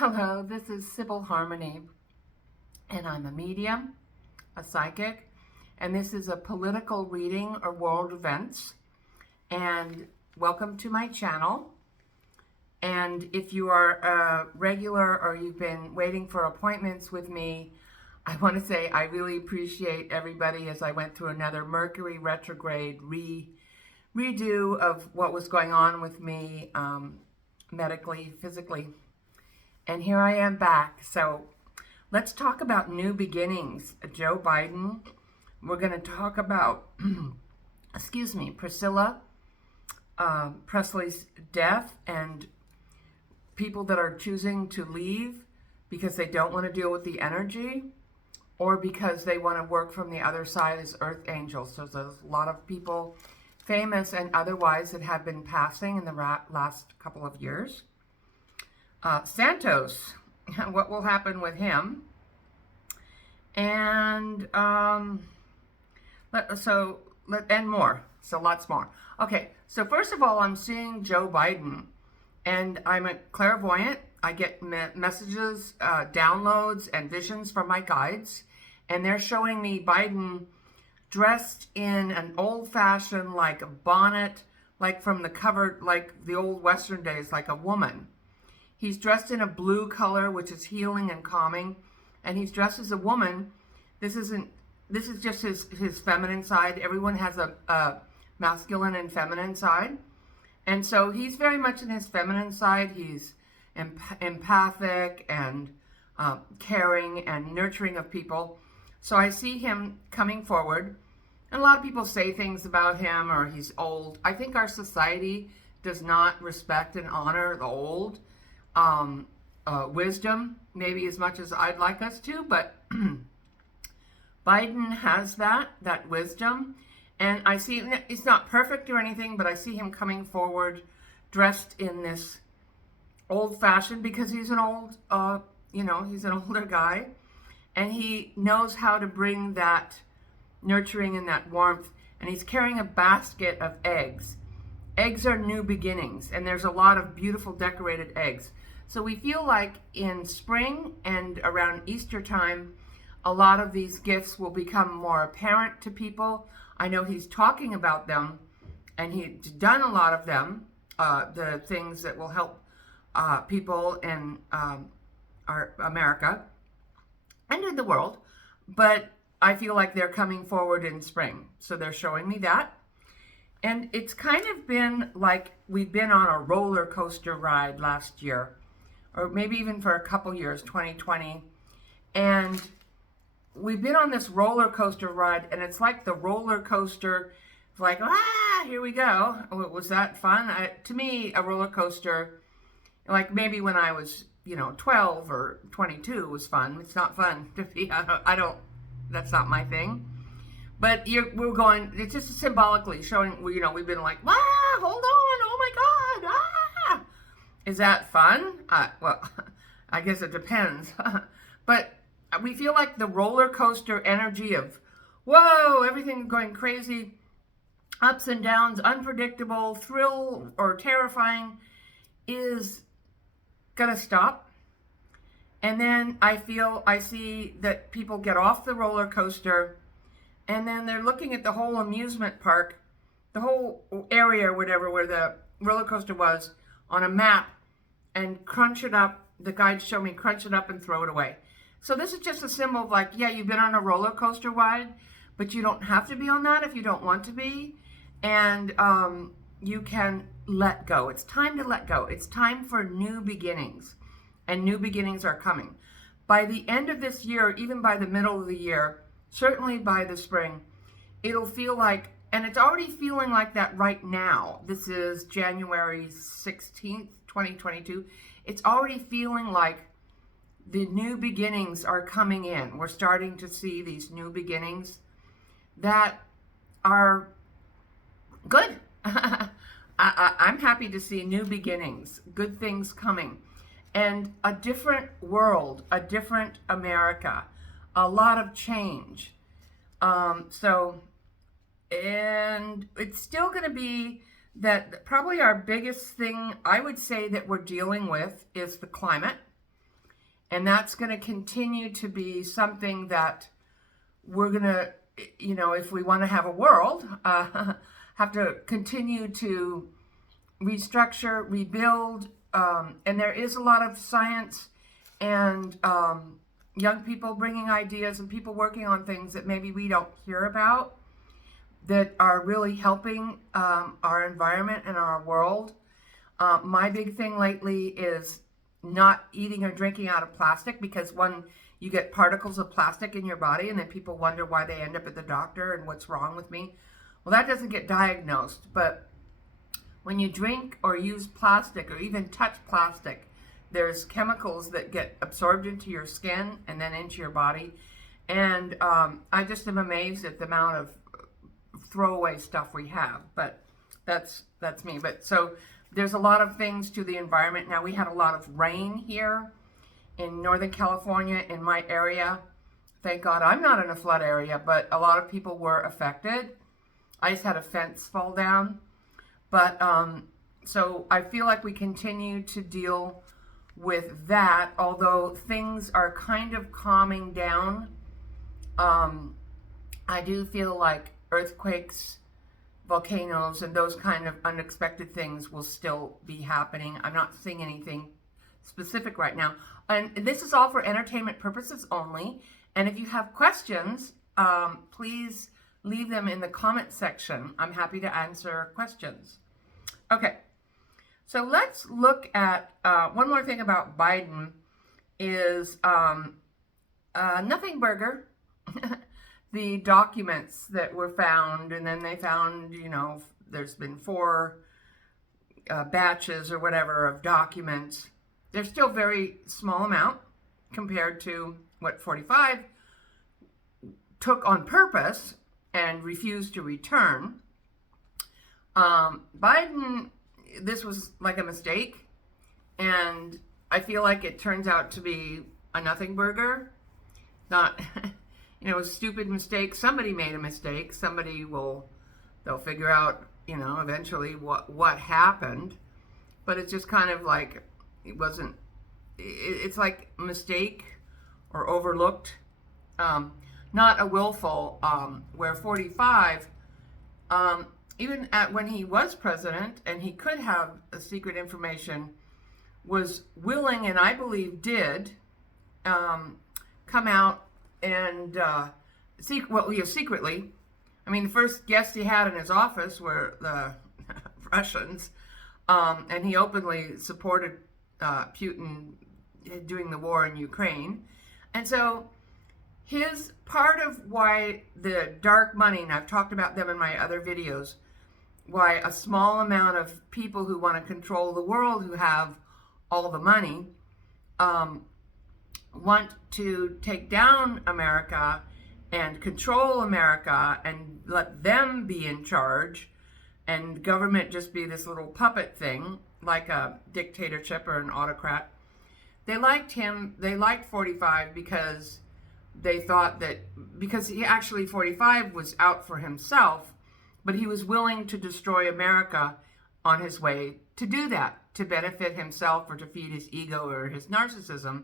Hello, this is Sybil Harmony, and I'm a medium, a psychic, and this is a political reading or world events. And welcome to my channel. And if you are a regular or you've been waiting for appointments with me, I want to say I really appreciate everybody as I went through another Mercury retrograde redo of what was going on with me medically, physically. And here I am back. So let's talk about new beginnings. Joe Biden. We're going to talk about, Priscilla Presley's death and people that are choosing to leave because they don't want to deal with the energy or because they want to work from the other side as earth angels. So there's a lot of people, famous and otherwise, that have been passing in the last couple of years. Santos, what will happen with him? And and more. So lots more. Okay, so first of all, I'm seeing Joe Biden, and I'm a clairvoyant. I get messages, downloads, and visions from my guides, and they're showing me Biden dressed in an old-fashioned, like a bonnet, like from the cover, like the old Western days, like a woman. He's dressed in a blue color, which is healing and calming, and he's dressed as a woman. This is just his feminine side. Everyone has a masculine and feminine side. And so he's very much in his feminine side. He's empathic and caring and nurturing of people. So I see him coming forward. And a lot of people say things about him, or he's old. I think our society does not respect and honor the old. Wisdom, maybe as much as I'd like us to, but Biden has that wisdom, and I see it's not perfect or anything, but I see him coming forward dressed in this old-fashioned, because he's an old, he's an older guy, and he knows how to bring that nurturing and that warmth, and he's carrying a basket of eggs. Eggs are new beginnings, and there's a lot of beautiful decorated eggs. So we feel like in spring and around Easter time, a lot of these gifts will become more apparent to people. I know he's talking about them, and he's done a lot of them, the things that will help people in our America and in the world. But I feel like they're coming forward in spring. So they're showing me that. And it's kind of been like we've been on a roller coaster ride last year, or maybe even for a couple years, 2020. And we've been on this roller coaster ride, and it's like the roller coaster, like, here we go. Was that fun? To me, a roller coaster, like maybe when I was, 12 or 22 was fun. It's not fun to be, that's not my thing. But we're going, it's just symbolically showing, we've been like, hold on, oh my God, Is that fun? Well, I guess it depends. But we feel like the roller coaster energy of, whoa, everything going crazy, ups and downs, unpredictable, thrill or terrifying, is gonna stop. And then I see that people get off the roller coaster, and then they're looking at the whole amusement park, the whole area or whatever where the roller coaster was, on a map, and crunch it up. The guides show me crunch it up and throw it away. So this is just a symbol of like, yeah, you've been on a roller coaster ride, but you don't have to be on that if you don't want to be. And you can let go. It's time to let go. It's time for new beginnings. And new beginnings are coming. By the end of this year, even by the middle of the year, certainly by the spring, it'll feel like, and it's already feeling like that right now. This is January 16th, 2022. It's already feeling like the new beginnings are coming in. We're starting to see these new beginnings that are good. I'm happy to see new beginnings, good things coming, and a different world, a different America, a lot of change. And it's still going to be that probably our biggest thing I would say that we're dealing with is the climate. And that's going to continue to be something that we're going to, if we want to have a world, have to continue to restructure, rebuild. And there is a lot of science and young people bringing ideas and people working on things that maybe we don't hear about that are really helping our environment and our world. My big thing lately is not eating or drinking out of plastic, because one, you get particles of plastic in your body and then people wonder why they end up at the doctor and what's wrong with me. Well, that doesn't get diagnosed, but when you drink or use plastic or even touch plastic, there's chemicals that get absorbed into your skin and then into your body. And I just am amazed at the amount of throwaway stuff we have, but that's me. But so there's a lot of things to the environment. Now, we had a lot of rain here in Northern California, in my area. Thank God I'm not in a flood area, but a lot of people were affected. I just had a fence fall down. But so I feel like we continue to deal with that, although things are kind of calming down. I do feel like earthquakes, volcanoes, and those kind of unexpected things will still be happening. I'm not seeing anything specific right now. And this is all for entertainment purposes only. And if you have questions, please leave them in the comment section. I'm happy to answer questions. Okay, so let's look at one more thing about Biden is Nothing Burger. The documents that were found, and then they found, there's been 4 batches or whatever of documents. They're still very small amount compared to what 45 took on purpose and refused to return. Biden, this was like a mistake, and I feel like it turns out to be a nothing burger. Not, a stupid mistake. Somebody made a mistake. They'll figure out, eventually what happened. But it's just kind of like, it's like a mistake or overlooked. Not a willful, where 45, even when he was president and he could have a secret information, was willing, and I believe did, come out and secretly. I mean, the first guests he had in his office were the Russians, and he openly supported Putin doing the war in Ukraine. And so his part of why the dark money, and I've talked about them in my other videos, why a small amount of people who want to control the world, who have all the money, want to take down America and control America and let them be in charge, and government just be this little puppet thing, like a dictatorship or an autocrat. They liked him, they liked 45 because they thought that, because he actually, 45 was out for himself, but he was willing to destroy America on his way to do that, to benefit himself or to feed his ego or his narcissism.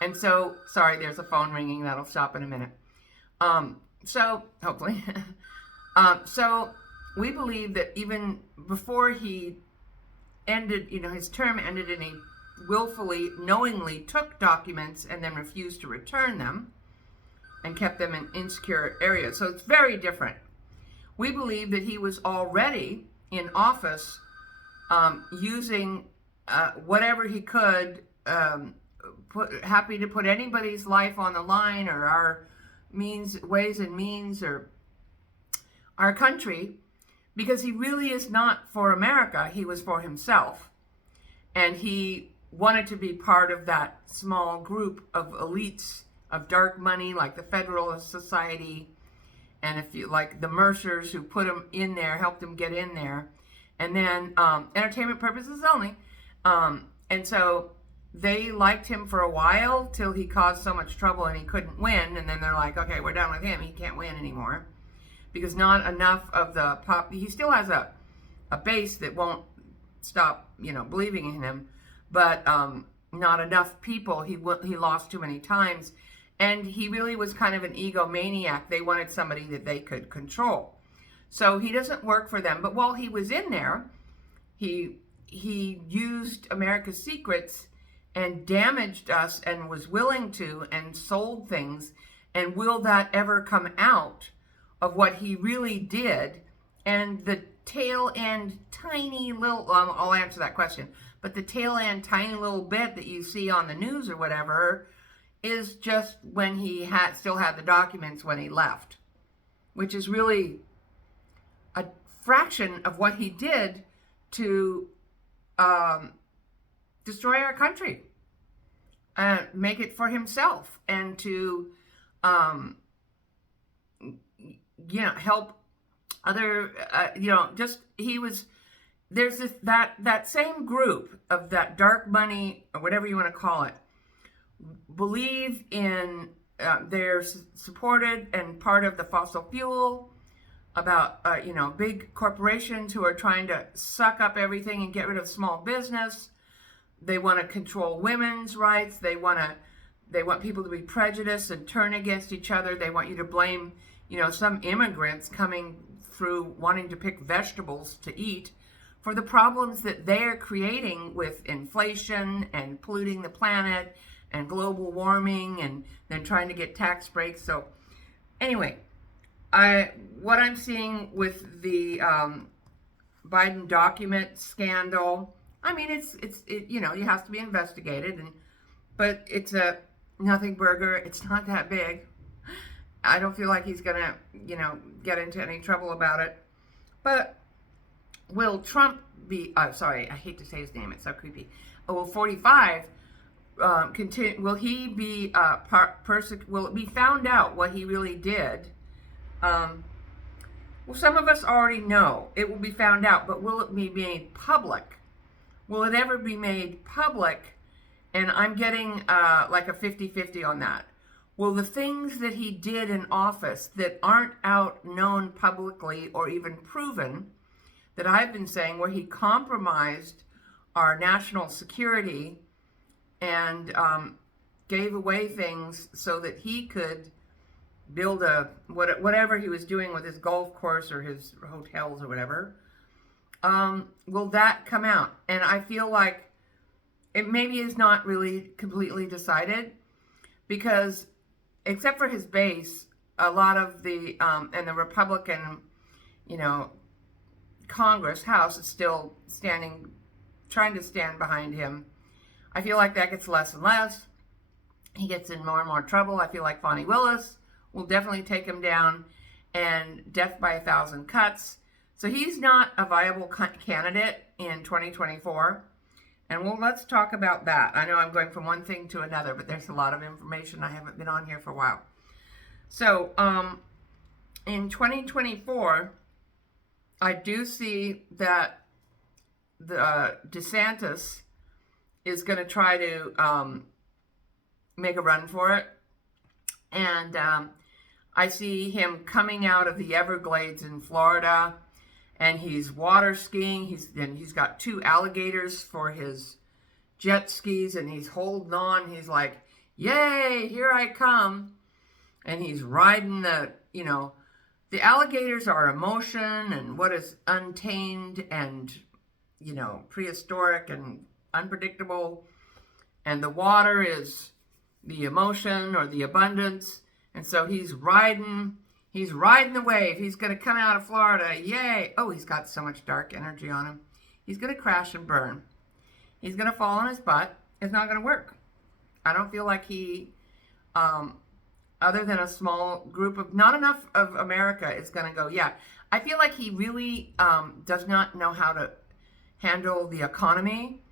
And so, sorry, there's a phone ringing. That'll stop in a minute. So, hopefully. So, we believe that even before he ended, his term ended, and he willfully, knowingly took documents and then refused to return them and kept them in insecure areas. So, it's very different. We believe that he was already in office using whatever he could, happy to put anybody's life on the line, or our ways and means, or our country, because he really is not for America. He was for himself, and he wanted to be part of that small group of elites of dark money, like the Federalist Society, and if you like the Mercers, who put him in there, helped him get in there, and then entertainment purposes only. And so they liked him for a while till he caused so much trouble and he couldn't win. And then they're like, okay, we're done with him. He can't win anymore, because not enough of the he still has a base that won't stop, believing in him. But not enough people. He lost too many times, and he really was kind of an egomaniac. They wanted somebody that they could control. So he doesn't work for them. But while he was in there, he used America's secrets and damaged us and was willing to and sold things. And will that ever come out of what he really did? And the tail end tiny little, I'll answer that question, but the tail end tiny little bit that you see on the news or whatever is just when he still had the documents when he left, which is really a fraction of what he did to destroy our country, make it for himself, and to help other, just he was. There's that same group of that dark money or whatever you want to call it, believe in they're supported and part of the fossil fuel, about big corporations who are trying to suck up everything and get rid of small business. They want to control women's rights. They want people to be prejudiced and turn against each other. They want you to blame some immigrants coming through wanting to pick vegetables to eat for the problems that they're creating with inflation and polluting the planet and global warming, and then trying to get tax breaks. So anyway, what I'm seeing with the Biden document scandal, I mean, it has to be investigated, but it's a nothing burger. It's not that big. I don't feel like he's gonna, get into any trouble about it. But will Trump be? Sorry, I hate to say his name. It's so creepy. Will 45 continue? Will he be will it be found out what he really did? Well, some of us already know it will be found out, but will it be made public? Will it ever be made public? And I'm getting like a 50-50 on that. Will the things that he did in office that aren't out known publicly or even proven, that I've been saying, where he compromised our national security and gave away things so that he could build whatever he was doing with his golf course or his hotels or whatever, will that come out? And I feel like it maybe is not really completely decided, because except for his base, a lot of the and the Republican Congress, House is still trying to stand behind him. I feel like that gets less and less. He gets in more and more trouble. I feel like Fani Willis will definitely take him down, and death by 1,000 cuts. So he's not a viable candidate in 2024. And let's talk about that. I know I'm going from one thing to another, but there's a lot of information. I haven't been on here for a while. So in 2024, I do see that the DeSantis is going to try to make a run for it. And I see him coming out of the Everglades in Florida, and he's water skiing. He's got 2 alligators for his jet skis, and he's holding on. He's like, "Yay, here I come." And he's riding the alligators are emotion and what is untamed and, prehistoric and unpredictable. And the water is the emotion or the abundance. And so he's riding the wave. He's going to come out of Florida. Yay. Oh, he's got so much dark energy on him. He's going to crash and burn. He's going to fall on his butt. It's not going to work. I don't feel like he, other than a small group of, not enough of America is going to go, yeah. I feel like he really does not know how to handle the economy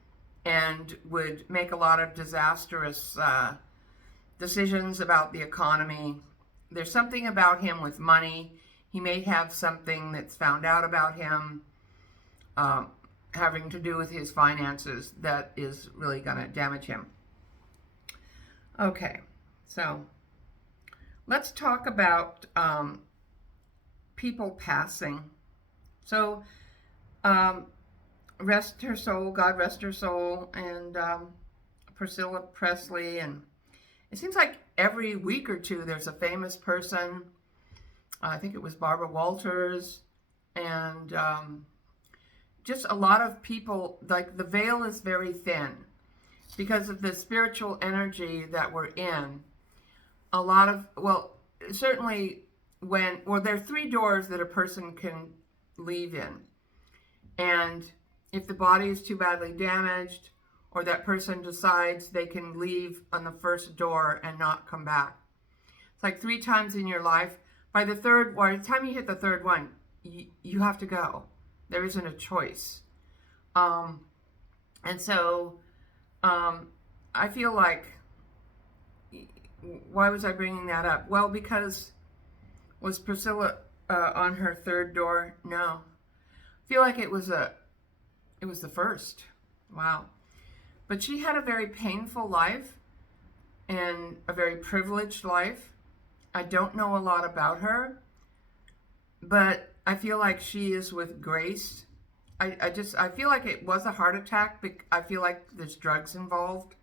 and would make a lot of disastrous decisions about the economy. There's something about him with money. He may have something that's found out about him having to do with his finances that is really going to damage him. Okay, so let's talk about people passing. So rest her soul, God rest her soul, and Priscilla Presley, and it seems like every week or two there's a famous person. I think it was Barbara Walters, and just a lot of people. Like, the veil is very thin because of the spiritual energy that we're in. A lot of, well, certainly there are 3 doors that a person can leave in. And if the body is too badly damaged, or that person decides they can leave on the first door and not come back. It's like 3 times in your life. By the time you hit the third one, you have to go. There isn't a choice. And so I feel like, why was I bringing that up? Well, because was Priscilla on her third door? No. I feel like it was the first. Wow. But she had a very painful life and a very privileged life. I don't know a lot about her, but I feel like she is with grace. I feel like it was a heart attack. I feel like there's drugs involved.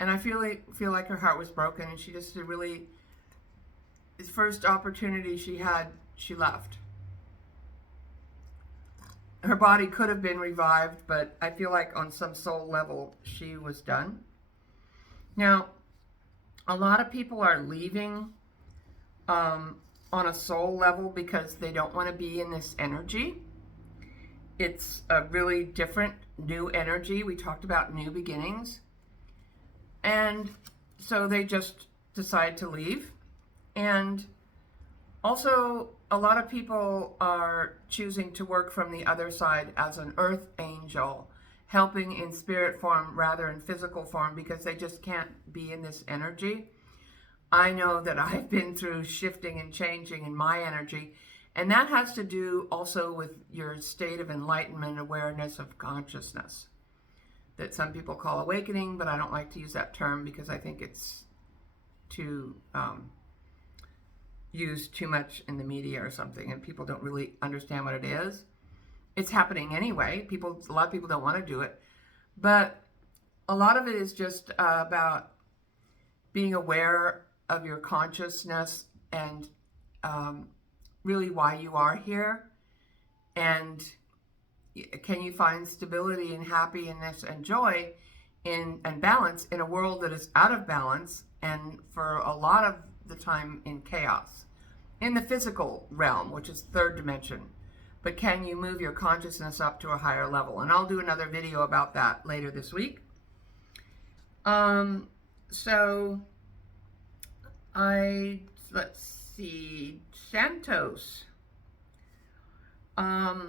And I feel like her heart was broken, and she just really, the first opportunity she had, she left. Her body could have been revived, but I feel like on some soul level, she was done. Now, a lot of people are leaving on a soul level because they don't want to be in this energy. It's a really different, new energy. We talked about new beginnings. And so they just decide to leave. And also, a lot of people are choosing to work from the other side as an earth angel, helping in spirit form rather than physical form, because they just can't be in this energy. I know that I've been through shifting and changing in my energy, and that has to do also with your state of enlightenment, awareness of consciousness, that some people call awakening, but I don't like to use that term because I think it's too used too much in the media or something, and people don't really understand what it is. It's happening anyway. A lot of people don't want to do it, but a lot of it is just about being aware of your consciousness and really why you are here, and can you find stability and happiness and joy and balance in a world that is out of balance, and for a lot of the time in chaos in the physical realm, which is third dimension. But can you move your consciousness up to a higher level? And I'll do another video about that later this week. So let's see, Santos. That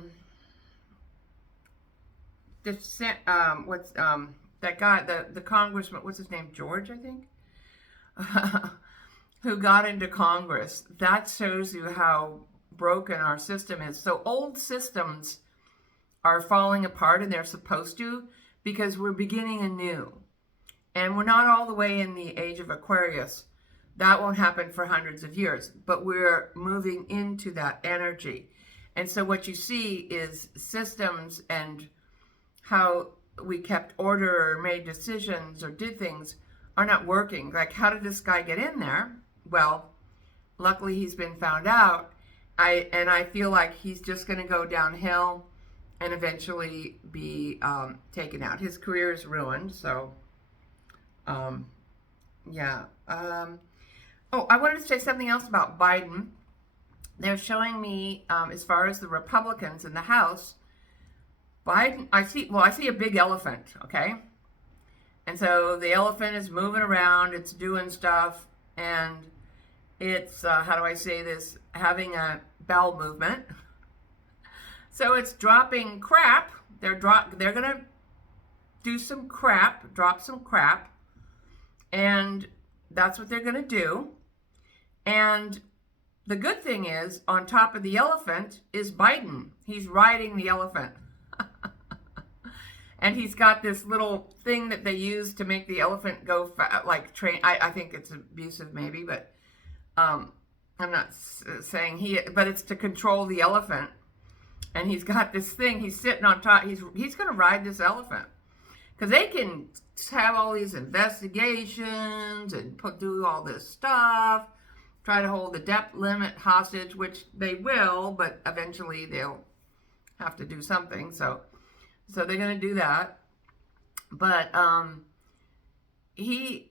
guy, the congressman, what's his name? George, I think? Who got into Congress. That shows you how broken our system is. So old systems are falling apart, and they're supposed to, because we're beginning anew. And we're not all the way in the age of Aquarius. That won't happen for hundreds of years, but we're moving into that energy. And so what you see is systems and how we kept order or made decisions or did things are not working. Like, how did this guy get in there? Well, luckily he's been found out. I feel like he's just going to go downhill and eventually be taken out. His career is ruined. So, yeah. Oh, I wanted to say something else about Biden. They're showing me, as far as the Republicans in the House, Biden, I see a big elephant, okay? And so the elephant is moving around, it's doing stuff, and it's, how do I say this, having a bowel movement. So it's dropping crap. They're going to do some crap, drop some crap, and that's what they're going to do. And the good thing is, on top of the elephant is Biden. He's riding the elephant. And he's got this little thing that they use to make the elephant go like train. I think it's abusive maybe, but I'm not saying but it's to control the elephant. And he's got this thing, he's sitting on top, he's going to ride this elephant. Because they can have all these investigations and do all this stuff, try to hold the debt limit hostage, which they will, but eventually they'll have to do something. So they're going to do that. But he's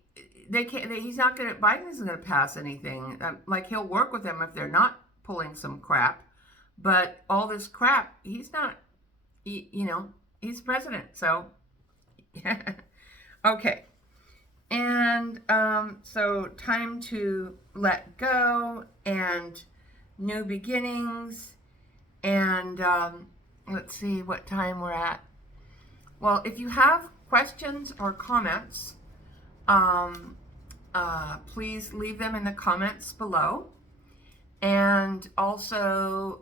not going to, Biden isn't going to pass anything. Like, he'll work with them if they're not pulling some crap. But all this crap, he's not, he's president. So, okay. And so time to let go and new beginnings. And let's see what time we're at. Well, if you have questions or comments, please leave them in the comments below. And also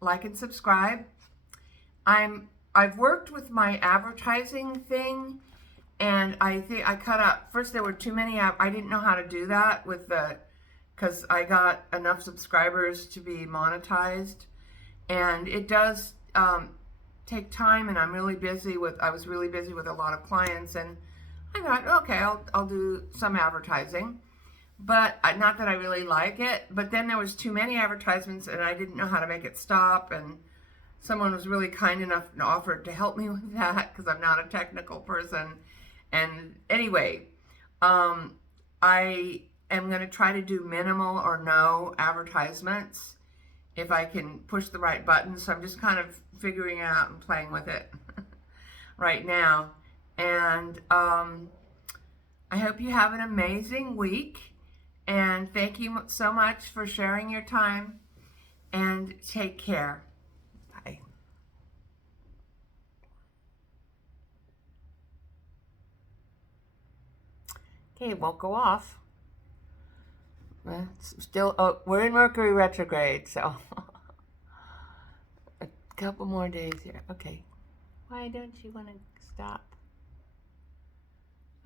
like and subscribe. I've worked with my advertising thing, and I think I cut out, first there were too many, I didn't know how to do that because I got enough subscribers to be monetized, and it does take time, and I was really busy with a lot of clients, and I thought, okay, I'll do some advertising, but not that I really like it. But then there was too many advertisements, and I didn't know how to make it stop, and someone was really kind enough and offered to help me with that because I'm not a technical person. And anyway, I am going to try to do minimal or no advertisements if I can push the right buttons. So I'm just kind of figuring it out and playing with it right now. And I hope you have an amazing week. And thank you so much for sharing your time. And take care. Bye. Okay, it won't go off. It's still, we're in Mercury retrograde, so a couple more days here. Okay. Why don't you want to stop?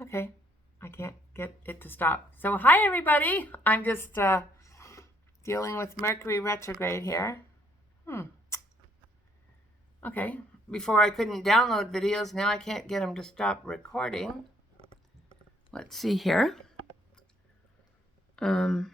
Okay. I can't get it to stop. So, hi everybody. I'm just dealing with Mercury retrograde here. Okay. Before I couldn't download videos, now I can't get them to stop recording. Let's see here. Wow.